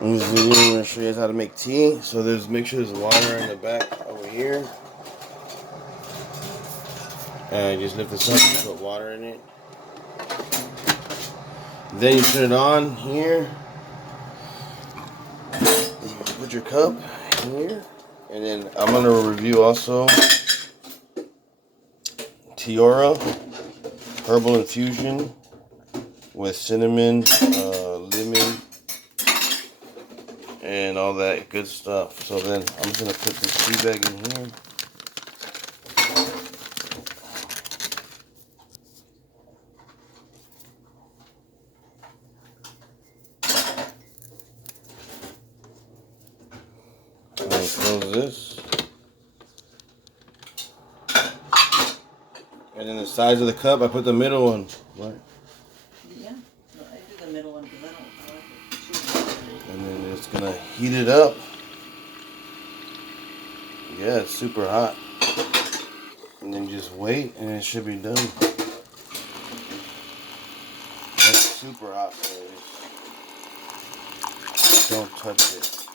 In this video, I'm going to show you guys how to make tea. So make sure there's water in the back over here. And just lift this up and put water in it. Then you turn it on here. Put your cup here. And then I'm going to review also Tiora Herbal Infusion with cinnamon, lemon, and all that good stuff. So then I'm just going to put this tea bag in here. And then close this. And then the size of the cup, I put the middle one. Right. Yeah, I do the middle one because I like it. And then it's gonna heat it up. Yeah, it's super hot. And then just wait and it should be done. That's super hot, guys. Don't touch it.